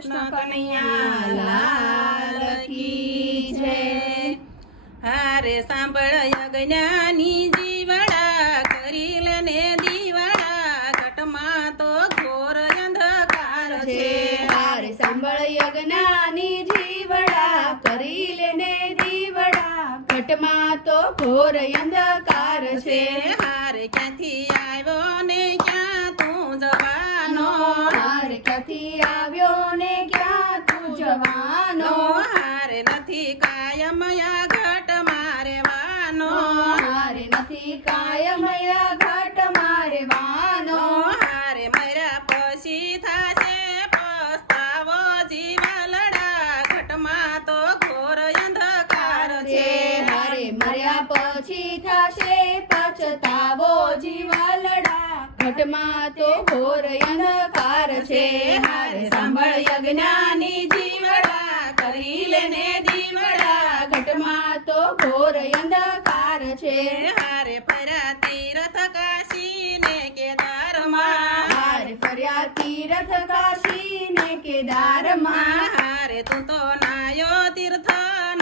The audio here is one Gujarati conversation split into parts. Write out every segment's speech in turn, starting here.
કૃષ્ણ કનૈયા લાલ કી જય. હારે સાંભળ યજ્ઞાની જીવડા કરી લેને દીવડા ઘટમાં તો ઘોર અંધકાર છે. હારે સાંભળ યજ્ઞાની જીવડા કરી લેને દીવડા ઘટમાં તો ઘોર અંધકાર છે. હારે ક્યાંથી આવ્યો ને ક્યાં તું જવાનો. હારે ક્યાંથી આવ્યો ને ક્યાં તું જવાનો. હારે નથી કાયમ આ ઘટ મારેવાનો. હારે નથી કાયમ આ ઘટ મારવાનો. હારે મર્યા પછી થાશે પસ્તાવો જીવલડા ઘટમાં તો ઘોર અંધકાર છે. હારે મર્યા પછી થશે પછતાવો જીવલડા ઘટમાં તો ઘોર અંધકાર છે. હારે સાંભળ યજ્ઞાની જીવડા કરી લેને દીવડા ઘટમાં તો ઘોર અંધકાર છે. હારે ફર્યા તીર્થ કાશી ને કેદારમાં. હારે ફર્યા તીર્થ કાશી ને કેદારમાં. હારે તું તો નાયો તીર્થ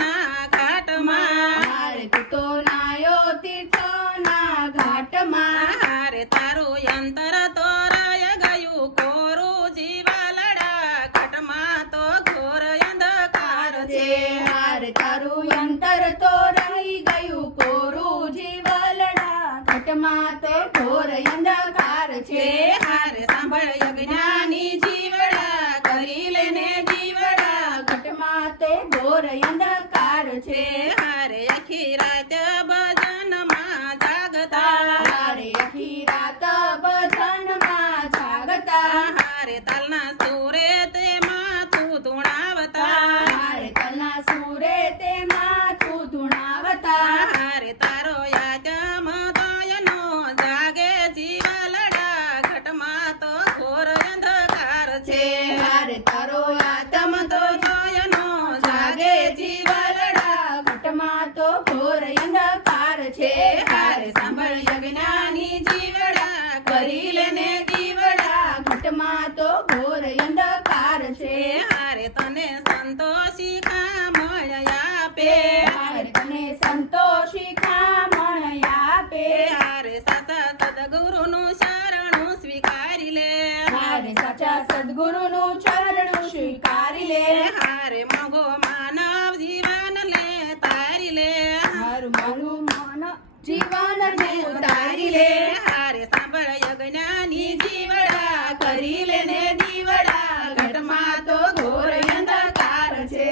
ના ઘાટમાં. હારે તું તો નાયો તીર્થના ઘાટમાં. હારે તારું અંતર તો રહી ગયું કોરું જીવલડા ઘટમાં તો ઘોર અંધકાર છે. હારે તારું અંતર તો રહી ગયું કોરું જીવલડા ઘટમાં તો ઘોર અંધકાર છે. હારે સાંભળ યજ્ઞાની જીવડા કરી લેને દીવડા ઘટમાં તો ઘોર અંધકાર છે. હારે આખી રાત ભજનમાં જાગતા. હારે આખી રાત ભજનમાં જાગતા. હારે તાલના સુરે તે માથું ધૂણાવતા. હારે તલના સુરે તે માથું ધૂણાવતા. હારે તારો યાદમ દયનો જાગે જીવલડા ઘટમાં તો ઘોર અંધકાર છે. હારે તારો આતમ તો દયનો જાગે જીવલડા ઘટમાં તો ઘોર અંધકાર છે. હારે સાંભળ યજ્ઞાની જીવડા કરી લેને દીવડા ઘટમાં તો ઘોર અંધકાર છે. હારે તને સંતોષી કામળ આપે. હારે તને સંતોષી ખામણ આપે. હારે સાચા સદગુરુનું શરણું સ્વીકારી લે. હારે સાચા સદગુરુનું ચરણ સ્વીકારી લે. હારે મોગો માનવ જીવન લે તારી લે. હારું મારું મન જીવન ને ઉતારી લે. હારે સાંભળ યજ્ઞાની જીવડા કરી લેને દીવડા ઘટમાં તો ઘોર અંધકાર છે.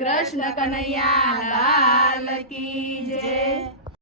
કૃષ્ણ કનૈયા લાલ કી